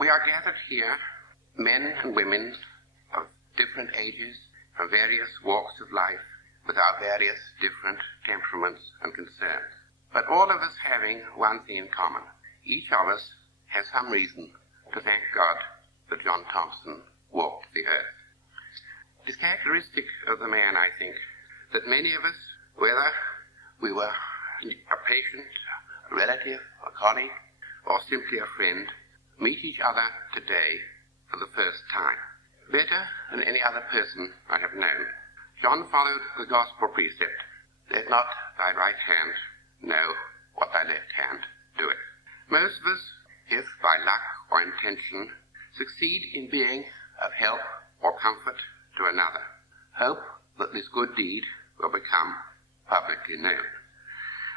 We are gathered here, men and women of different ages, from various walks of life, with our various different temperaments and concerns, but all of us having one thing in common. Each of us has some reason to thank God that John Thompson walked the earth. It is characteristic of the man, I think, that many of us, whether we were a patient, a relative, a colleague, or simply a friend, meet each other today for the first time. Better than any other person I have known, John followed the gospel precept, let not thy right hand know what thy left hand doeth. Most of us, if by luck or intention, succeed in being of help or comfort to another, hope that this good deed will become publicly known.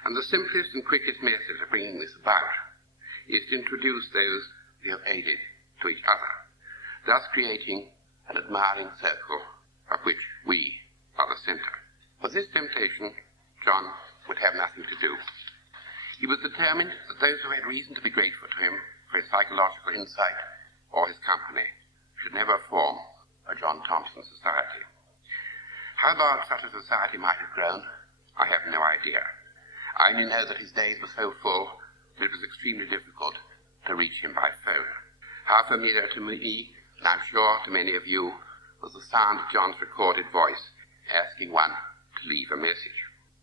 And the simplest and quickest method of bringing this about is to introduce those we have aided to each other, thus creating an admiring circle of which we are the center. With this temptation, John would have nothing to do. He was determined that those who had reason to be grateful to him for his psychological insight or his company should never form a John Thompson society. How large such a society might have grown, I have no idea. I only know that his days were so full that it was extremely difficult to reach him by phone. How familiar to me, and I'm sure to many of you, was the sound of John's recorded voice asking one to leave a message.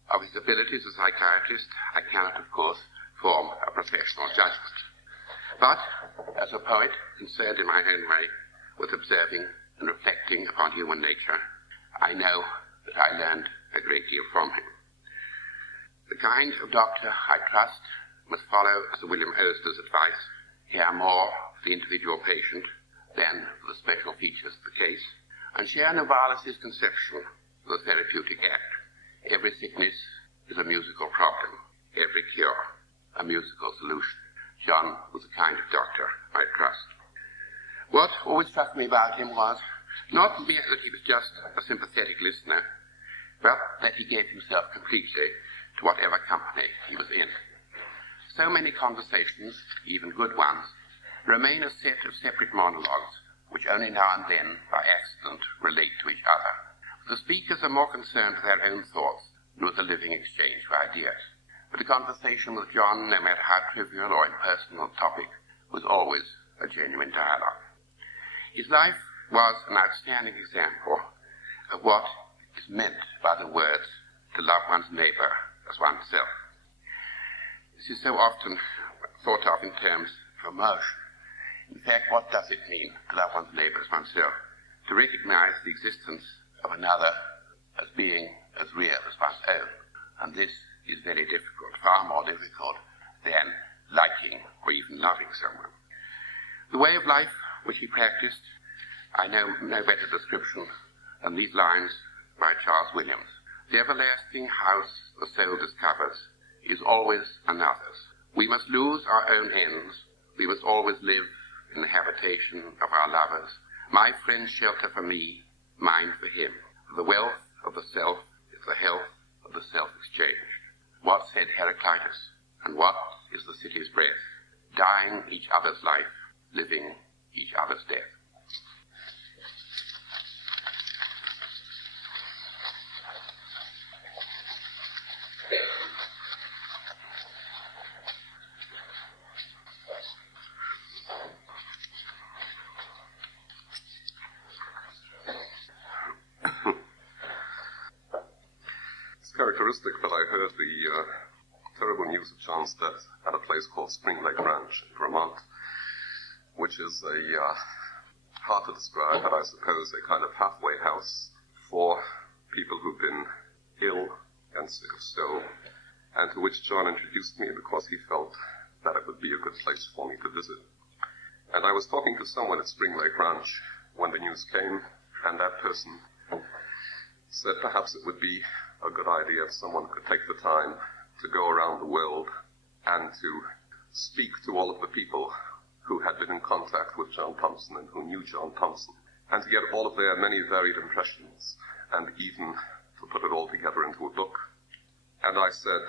Of his abilities as a psychiatrist, I cannot, of course, form a professional judgment. But, as a poet concerned in my own way with observing and reflecting upon human nature, I know that I learned a great deal from him. The kind of doctor I trust must follow Sir William Oster's advice, care more for the individual patient than for the special features of the case, and share Novalis' conception of the therapeutic act. Every sickness is a musical problem, every cure a musical solution. John was the kind of doctor I trust. What always struck me about him was not merely that he was just a sympathetic listener, but that he gave himself completely to whatever company he was in. So many conversations, even good ones, remain a set of separate monologues which only now and then, by accident, relate to each other. The speakers are more concerned with their own thoughts than with the living exchange of ideas. But the conversation with John, no matter how trivial or impersonal the topic, was always a genuine dialogue. His life was an outstanding example of what is meant by the words to love one's neighbor as oneself. This is so often thought of in terms of emotion. In fact, what does it mean to love one's neighbor as oneself? To recognize the existence of another as being as real as one's own. And this is very difficult, far more difficult than liking or even loving someone. The way of life which he practiced, I know no better description than these lines by Charles Williams. The everlasting house the soul discovers is always another's. We must lose our own ends. We must always live in the habitation of our lovers. My friend's shelter for me, mine for him. The wealth of the self is the health of the self exchanged. What said Heraclitus? And what is the city's breath? Dying each other's life, living each other's death. Characteristic that I heard the terrible news of John's death at a place called Spring Lake Ranch in Vermont, which is hard to describe, but I suppose a kind of halfway house for people who've been ill and sick of soul, and to which John introduced me because he felt that it would be a good place for me to visit. And I was talking to someone at Spring Lake Ranch when the news came, and that person said perhaps it would be a good idea if someone could take the time to go around the world and to speak to all of the people who had been in contact with John Thompson and who knew John Thompson, and to get all of their many varied impressions, and even to put it all together into a book. And I said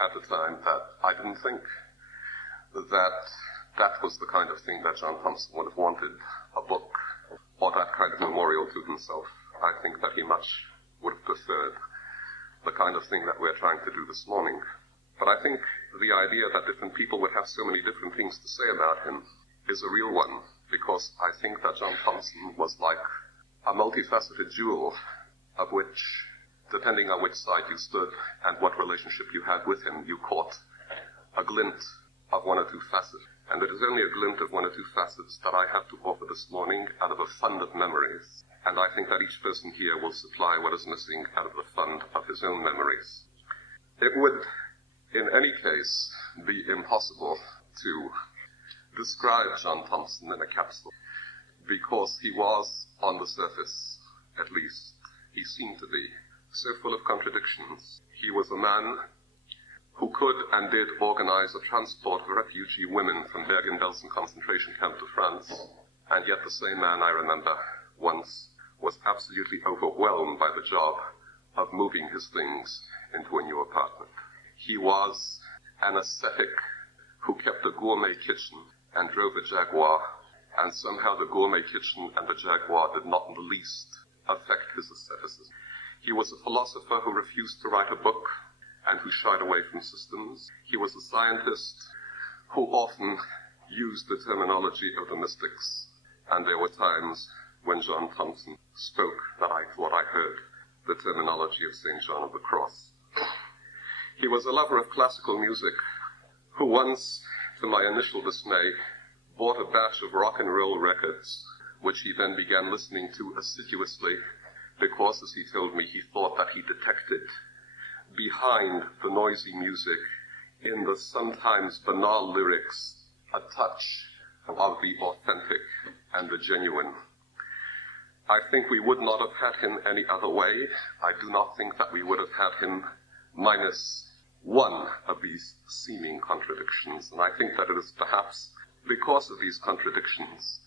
at the time that I didn't think that that was the kind of thing that John Thompson would have wanted, a book, or that kind of memorial to himself. I think that he much would have preferred the kind of thing that we're trying to do this morning. But I think the idea that different people would have so many different things to say about him is a real one, because I think that John Thompson was like a multifaceted jewel of which, depending on which side you stood and what relationship you had with him, you caught a glint of one or two facets. And it is only a glint of one or two facets that I have to offer this morning out of a fund of memories. And I think that each person here will supply what is missing out of the fund of his own memories. It would, in any case, be impossible to describe John Thompson in a capsule, because he was, on the surface at least, he seemed to be, so full of contradictions. He was a man who could and did organize a transport of refugee women from Bergen-Belsen concentration camp to France, and yet the same man, I remember, once was absolutely overwhelmed by the job of moving his things into a new apartment. He was an ascetic who kept a gourmet kitchen and drove a Jaguar, and somehow the gourmet kitchen and the Jaguar did not in the least affect his asceticism. He was a philosopher who refused to write a book and who shied away from systems. He was a scientist who often used the terminology of the mystics, and there were times when John Thompson spoke that I thought I heard the terminology of St. John of the Cross. He was a lover of classical music who once, to my initial dismay, bought a batch of rock and roll records, which he then began listening to assiduously because, as he told me, he thought that he detected behind the noisy music, in the sometimes banal lyrics, a touch of the authentic and the genuine. I think we would not have had him any other way. I do not think that we would have had him minus one of these seeming contradictions. And I think that it is perhaps because of these contradictions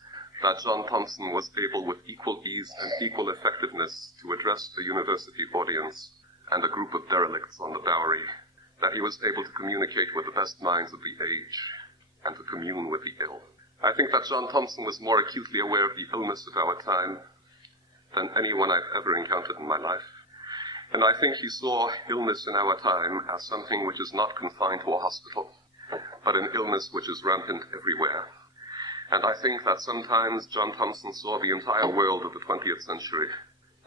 that John Thompson was able with equal ease and equal effectiveness to address a university audience and a group of derelicts on the Bowery, that he was able to communicate with the best minds of the age and to commune with the ill. I think that John Thompson was more acutely aware of the illness of our time than anyone I've ever encountered in my life. And I think he saw illness in our time as something which is not confined to a hospital, but an illness which is rampant everywhere. And I think that sometimes John Thompson saw the entire world of the 20th century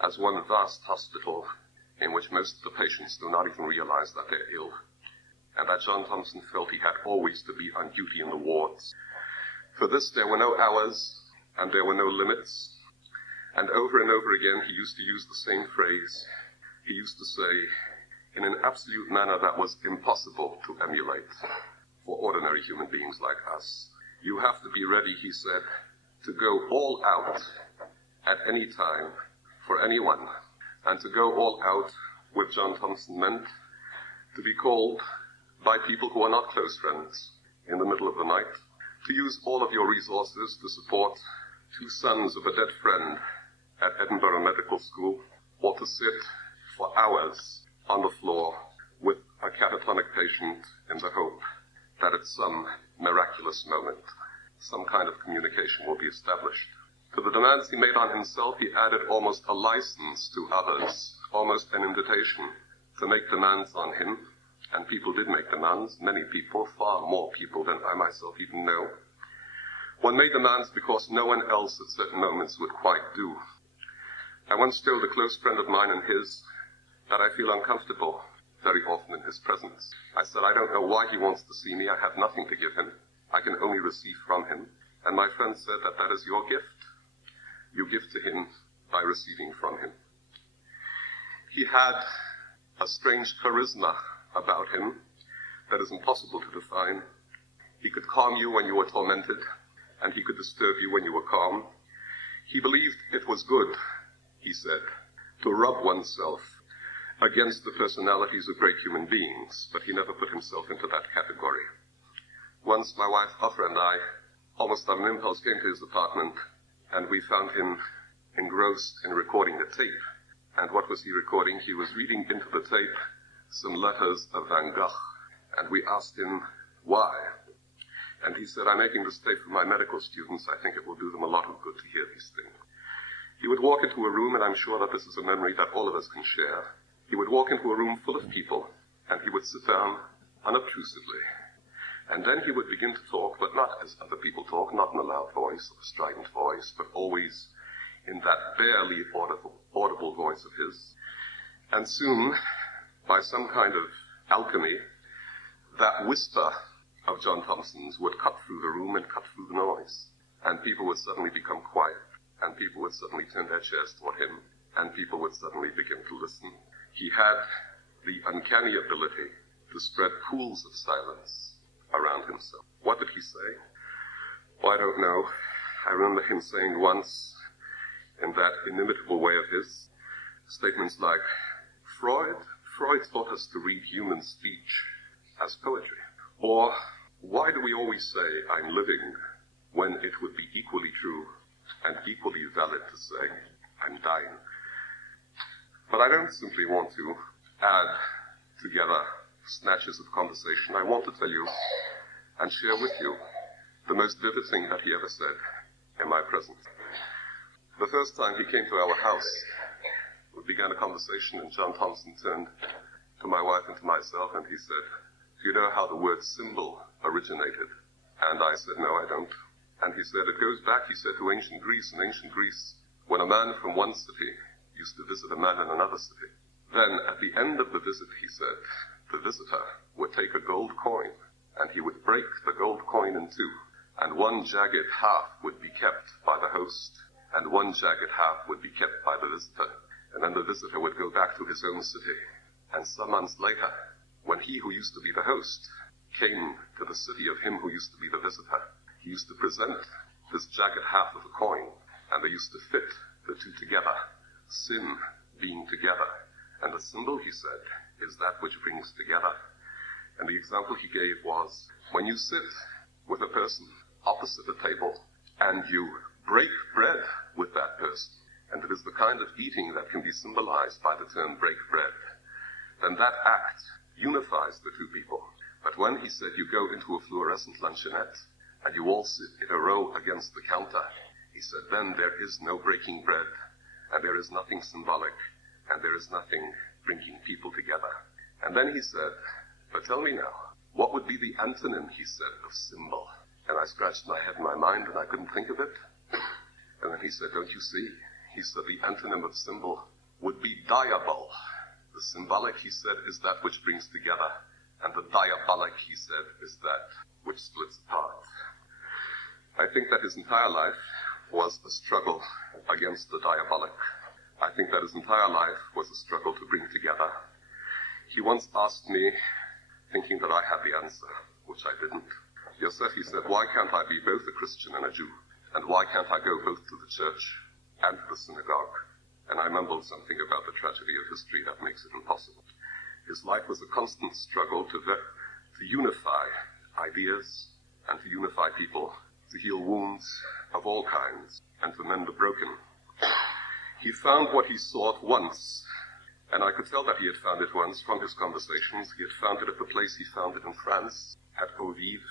as one vast hospital in which most of the patients do not even realize that they're ill, and that John Thompson felt he had always to be on duty in the wards. For this, there were no hours, and there were no limits, and over and over again he used to use the same phrase. He used to say, in an absolute manner that was impossible to emulate for ordinary human beings like us, "You have to be ready," he said, "to go all out at any time for anyone." And to go all out with John Thompson meant to be called by people who are not close friends in the middle of the night, to use all of your resources to support two sons of a dead friend at Edinburgh Medical School, or to sit for hours on the floor with a catatonic patient in the hope that at some miraculous moment some kind of communication will be established. To the demands he made on himself, he added almost a license to others, almost an invitation to make demands on him. And people did make demands, many people, far more people than I myself even know. One made demands because no one else at certain moments would quite do. I once told a close friend of mine and his that I feel uncomfortable very often in his presence. I said, I don't know why he wants to see me. I have nothing to give him. I can only receive from him. And my friend said that is your gift. You give to him by receiving from him. He had a strange charisma about him that is impossible to define. He could calm you when you were tormented, and he could disturb you when you were calm. He believed it was good, he said, to rub oneself against the personalities of great human beings, but he never put himself into that category. Once my wife, Afra, and I, almost on an impulse, came to his apartment, and we found him engrossed in recording a tape. And what was he recording? He was reading into the tape some letters of Van Gogh, and we asked him why. And he said, I'm making this tape for my medical students. I think it will do them a lot of good to hear these things. He would walk into a room, and I'm sure that this is a memory that all of us can share. He would walk into a room full of people, and he would sit down unobtrusively. And then he would begin to talk, but not as other people talk, not in a loud voice or a strident voice, but always in that barely audible voice of his. And soon, by some kind of alchemy, that whisper of John Thompson's would cut through the room and cut through the noise. And people would suddenly become quiet, and people would suddenly turn their chairs toward him, and people would suddenly begin to listen. He had the uncanny ability to spread pools of silence around himself. What did he say? Well, I don't know. I remember him saying once, in that inimitable way of his, statements like, Freud taught us to read human speech as poetry. Or, why do we always say, I'm living, when it would be equally true and equally valid to say, I'm dying? But I don't simply want to add together snatches of conversation. I want to tell you and share with you the most vivid thing that he ever said in my presence. The first time he came to our house, we began a conversation, and John Thompson turned to my wife and to myself, and he said, do you know how the word symbol originated? And I said, no, I don't. And he said, it goes back, he said, to ancient Greece. In ancient Greece, when a man from one city used to visit a man in another city, then at the end of the visit, he said, the visitor would take a gold coin, and he would break the gold coin in two, and one jagged half would be kept by the host, and one jagged half would be kept by the visitor. And then the visitor would go back to his own city. And some months later, when he who used to be the host came to the city of him who used to be the visitor, he used to present this jagged half of the coin, and they used to fit the two together, sin being together. And the symbol, he said, is that which brings together. And the example he gave was, when you sit with a person opposite a table, and you break bread with that person, and it is the kind of eating that can be symbolized by the term break bread, then that act unifies the two people. But when, he said, you go into a fluorescent luncheonette, and you all sit in a row against the counter, he said, then there is no breaking bread, and there is nothing symbolic, and there is nothing bringing people together. And then he said, but tell me now, what would be the antonym, he said, of symbol? And I scratched my head in my mind, and I couldn't think of it. And then he said, don't you see? He said, the antonym of symbol would be diabol. The symbolic, he said, is that which brings together, and the diabolic, he said, is that which splits apart. I think that his entire life was a struggle against the diabolic. I think that his entire life was a struggle to bring together. He once asked me, thinking that I had the answer, which I didn't. Yosef, he said, why can't I be both a Christian and a Jew? And why can't I go both to the church and to the synagogue? And I mumbled something about the tragedy of history that makes it impossible. His life was a constant struggle to unify ideas and to unify people, to heal wounds of all kinds, and to mend the broken. He found what he sought once, and I could tell that he had found it once from his conversations. He had found it at the place he found it in France, at Eau Vive,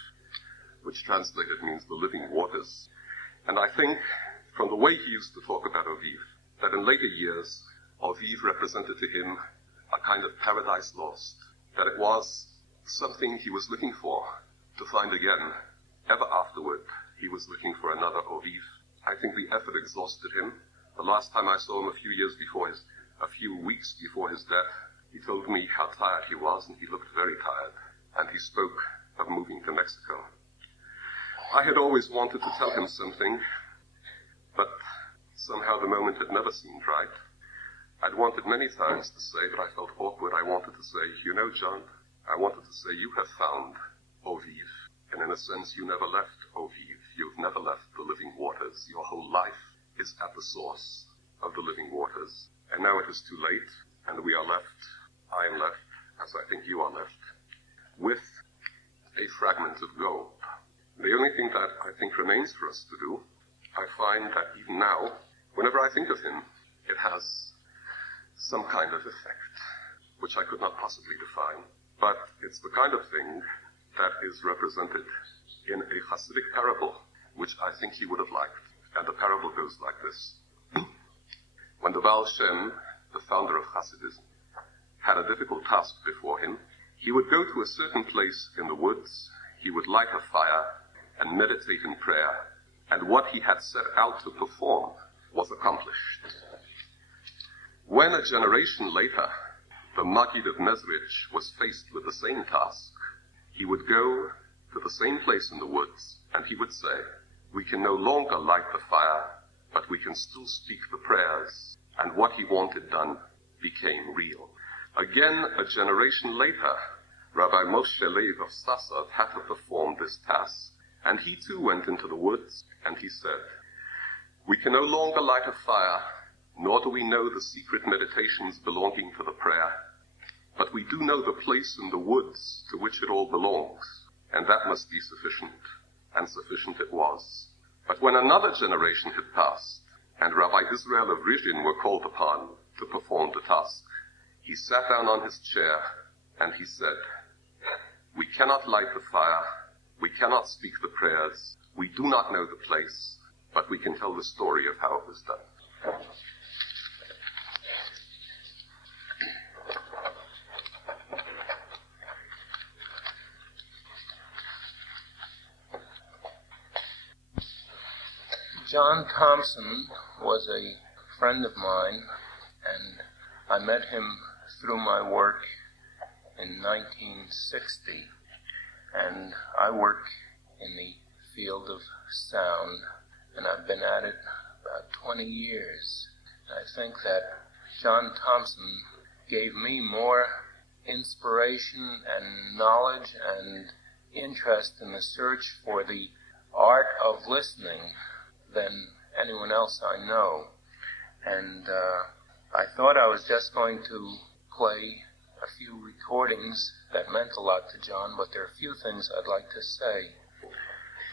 which translated means the living waters. And I think, from the way he used to talk about Eau Vive, that in later years, Eau Vive represented to him a kind of paradise lost, that it was something he was looking for to find again. Ever afterward, he was looking for another Eau Vive. I think the effort exhausted him. The last time I saw him a few weeks before his death, he told me how tired he was, and he looked very tired, and he spoke of moving to Mexico. I had always wanted to tell him something, but somehow the moment had never seemed right. I'd wanted many times to say, but I felt awkward. I wanted to say, you know, John, I wanted to say, you have found Eau Vive, and in a sense, you never left Eau Vive. You've never left the living waters. Your whole life is at the source of the living waters. And now it is too late, and we are left, I am left, as I think you are left, with a fragment of gold. The only thing that I think remains for us to do, I find that even now, whenever I think of him, it has some kind of effect, which I could not possibly define. But it's the kind of thing that is represented in a Hasidic parable, which I think he would have liked. And the parable goes like this. When the Baal Shem, the founder of Hasidism, had a difficult task before him, he would go to a certain place in the woods, he would light a fire and meditate in prayer, and what he had set out to perform was accomplished. When a generation later, the Maggid of Mezrich was faced with the same task, he would go to the same place in the woods, and he would say, we can no longer light the fire, but we can still speak the prayers, and what he wanted done became real. Again, a generation later, Rabbi Moshe Leib of Sassad had to perform this task, and he too went into the woods, and he said, we can no longer light a fire, nor do we know the secret meditations belonging to the prayer, but we do know the place in the woods to which it all belongs, and that must be sufficient, and sufficient it was. But when another generation had passed, and Rabbi Israel of Rizhin were called upon to perform the task, he sat down on his chair, and he said, we cannot light the fire, we cannot speak the prayers, we do not know the place, but we can tell the story of how it was done. John Thompson was a friend of mine, and I met him through my work in 1960, and I work in the field of sound, and I've been at it about 20 years. I think that John Thompson gave me more inspiration and knowledge and interest in the search for the art of listening than anyone else I know. And I thought I was just going to play a few recordings that meant a lot to John, but there are a few things I'd like to say.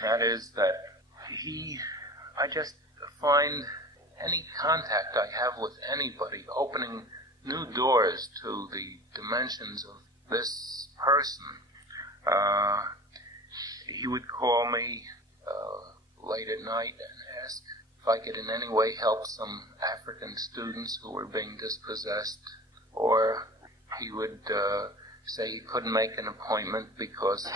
That is that I just find any contact I have with anybody opening new doors to the dimensions of this person. He would call me late at night and ask if I could in any way help some African students who were being dispossessed, or he would say he couldn't make an appointment because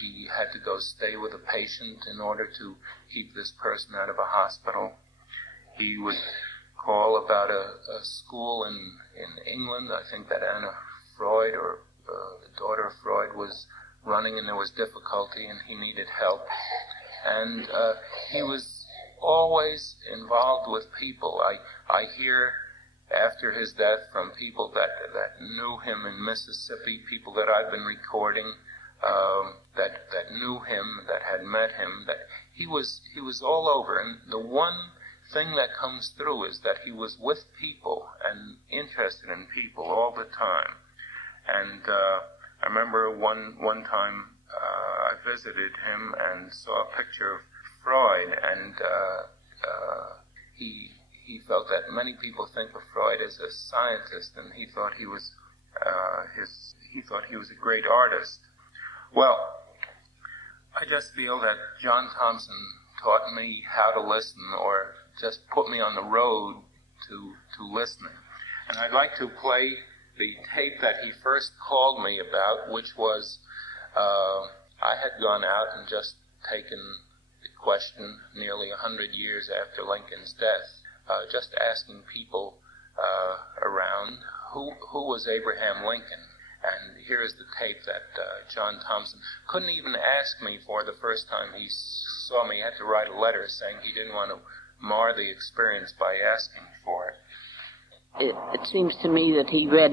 he had to go stay with a patient in order to keep this person out of a hospital. He would call about a school in England. I think that Anna Freud, or the daughter of Freud, was running, and there was difficulty and he needed help. And he was always involved with people. I hear after his death from people that knew him in Mississippi, people that I've been recording, that knew him, that had met him, that he was all over. And the one thing that comes through is that he was with people and interested in people all the time. And I remember one time I visited him and saw a picture of Freud, and he felt that many people think of Freud as a scientist, and he thought he was a great artist. Well, I just feel that John Thompson taught me how to listen, or just put me on the road to listening. And I'd like to play the tape that he first called me about, which was I had gone out and just taken the question nearly 100 years after Lincoln's death, just asking people around who was Abraham Lincoln. And here is the tape that John Thompson couldn't even ask me for the first time he saw me. He had to write a letter saying he didn't want to mar the experience by asking for it. It seems to me that he read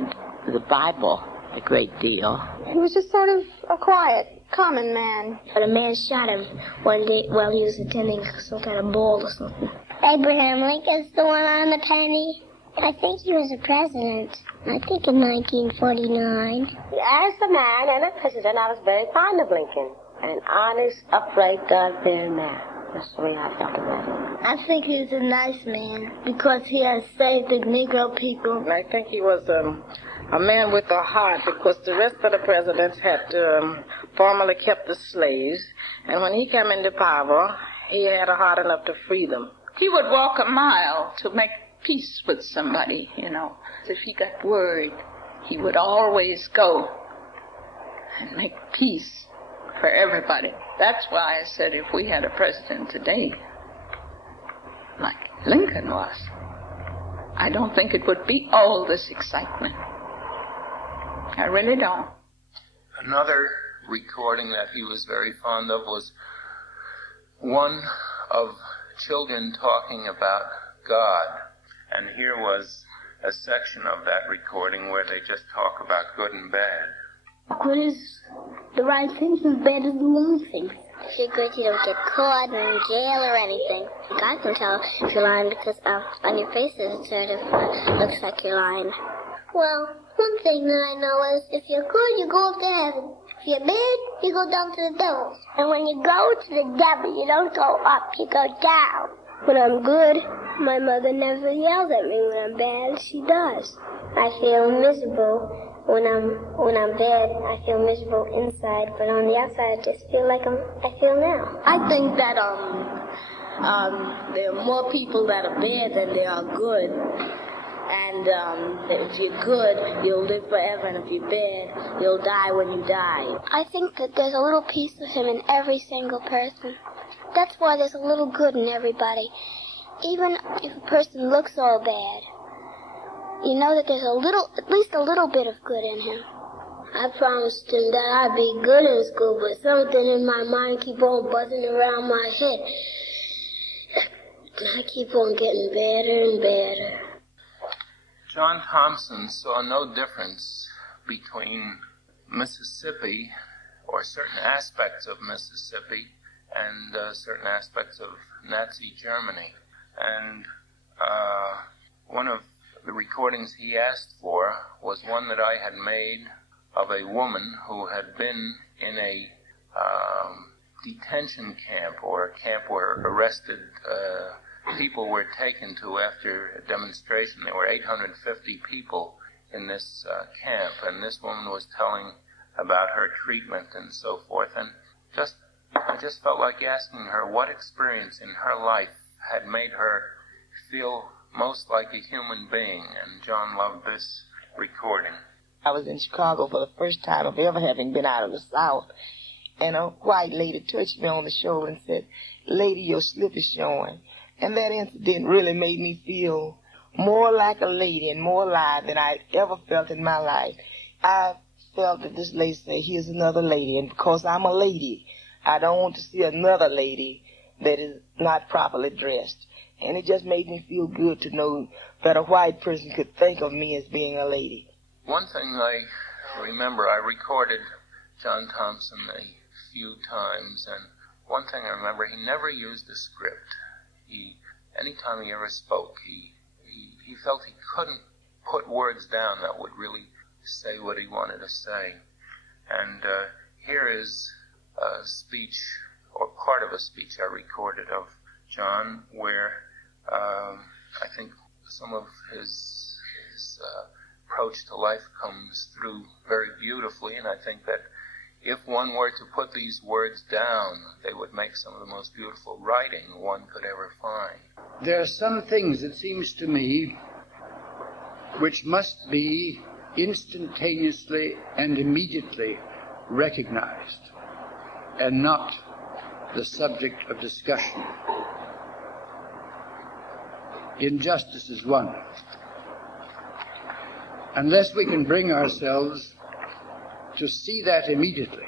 the Bible a great deal. He was just sort of a quiet, common man. But a man shot him one day while he was attending some kind of ball or something. Abraham Lincoln's the one on the penny. I think he was a president. I think in 1949. As a man and a president, I was very fond of Lincoln. An honest, upright, God-fearing man. That's the way I felt about him. I think he was a nice man because he has saved the Negro people. I think he was a man with a heart, because the rest of the presidents had formerly kept the slaves, and when he came into power, he had a heart enough to free them. He would walk a mile to make peace with somebody, you know. If he got word, he would always go and make peace for everybody. That's why I said if we had a president today, like Lincoln was, I don't think it would be all this excitement. I really don't. Another recording that he was very fond of was one of children talking about God. And here was a section of that recording where they just talk about good and bad. Good is the right things and bad is the wrong things. If you're good, you don't get caught or in jail or anything. God can tell if you're lying because on your face it sort of looks like you're lying. Well, one thing that I know is if you're good, you go up to heaven. If you're bad, you go down to the devil. And when you go to the devil, you don't go up, you go down. When I'm good, my mother never yells at me. When I'm bad, she does. I feel miserable. When I'm bad, I feel miserable inside, but on the outside, I just feel like I feel now. I think that there are more people that are bad than there are good. And if you're good, you'll live forever, and if you're bad, you'll die when you die. I think that there's a little piece of him in every single person. That's why there's a little good in everybody. Even if a person looks all bad, you know that there's at least a little bit of good in him. I promised him that I'd be good in school, but something in my mind keep on buzzing around my head. And I keep on getting better and better. John Thompson saw no difference between Mississippi, or certain aspects of Mississippi, and certain aspects of Nazi Germany. And one of the recordings he asked for was one that I had made of a woman who had been in a detention camp, or a camp where arrested people were taken to after a demonstration. There were 850 people in this camp, and this woman was telling about her treatment and so forth. And I just felt like asking her what experience in her life had made her feel most like a human being, and John loved this recording. I was in Chicago for the first time of ever having been out of the South, and a white lady touched me on the shoulder and said, "Lady, your slip is showing." And that incident really made me feel more like a lady and more alive than I ever felt in my life. I felt that this lady said, "Here's another lady," and because I'm a lady, I don't want to see another lady that is not properly dressed. And it just made me feel good to know that a white person could think of me as being a lady. One thing I remember, I recorded John Thompson a few times, and one thing I remember, he never used a script. Anytime he ever spoke, he felt he couldn't put words down that would really say what he wanted to say. And here is a speech, or part of a speech I recorded of John, where I think some of his approach to life comes through very beautifully, and I think that if one were to put these words down, they would make some of the most beautiful writing one could ever find. There are some things, it seems to me, which must be instantaneously and immediately recognized, and not the subject of discussion. Injustice is one. Unless we can bring ourselves to see that immediately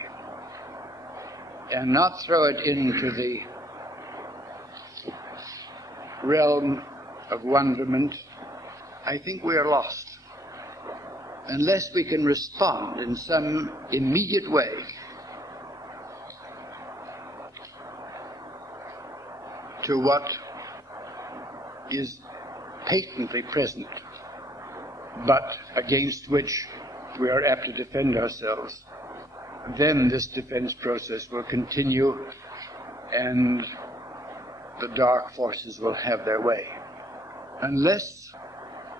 and not throw it into the realm of wonderment, I think we are lost. Unless we can respond in some immediate way to what is patently present, but against which we are apt to defend ourselves, then this defense process will continue and the dark forces will have their way. Unless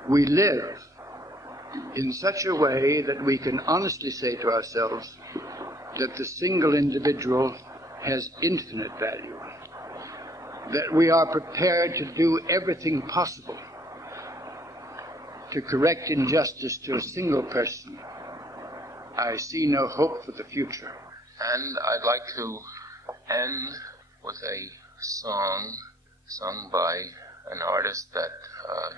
we live in such a way that we can honestly say to ourselves that the single individual has infinite value, that we are prepared to do everything possible to correct injustice to a single person, I see no hope for the future. And I'd like to end with a song sung by an artist that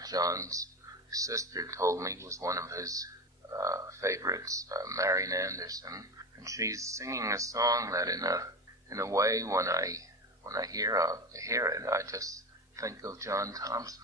John's sister told me was one of his favorites, Marian Anderson. And she's singing a song that in a way when I hear it, I just think of John Thompson.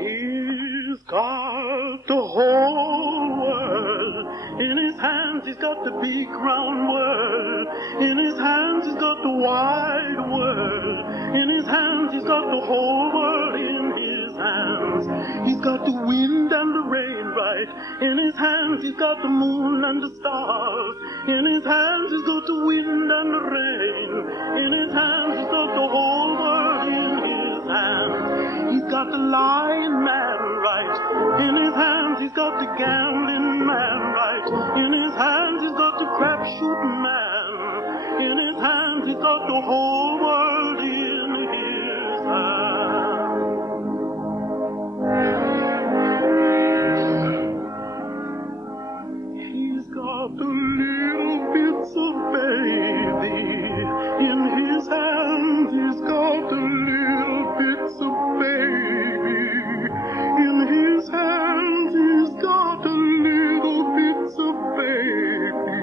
He's got the whole world in his hands. He's got the big round world in his hands. He's got the wide world in his hands. He's got the whole world in his hands. He's got the wind and the rain right in his hands. He's got the moon and the stars in his hands. He's got the wind and the rain in his hands. He's got the whole world in his hands. He's got the lying man right in his hands. He's got the gambling man right in his hands. He's got the crap shooting man in his hands. He's got the whole world in his hands. He's got the little bits of baby in his hands. He's got the little bits of baby in his hands. He's got the little bits of baby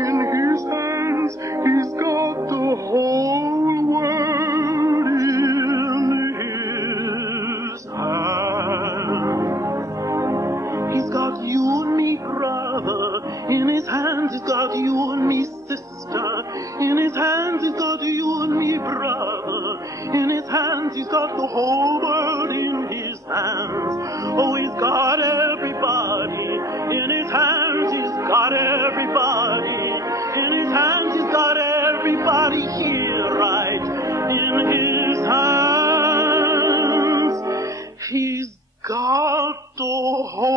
in his hands. He's got the whole world in his hands. He's got you and me, brother, in his hands. He's got you and me, sister, in his hands. He's got you and me, brother, in his hands. He's got the whole world in his hands. Oh, he's got everybody in his hands. He's got everybody in his hands. He's got everybody here right in his hands. He's got the whole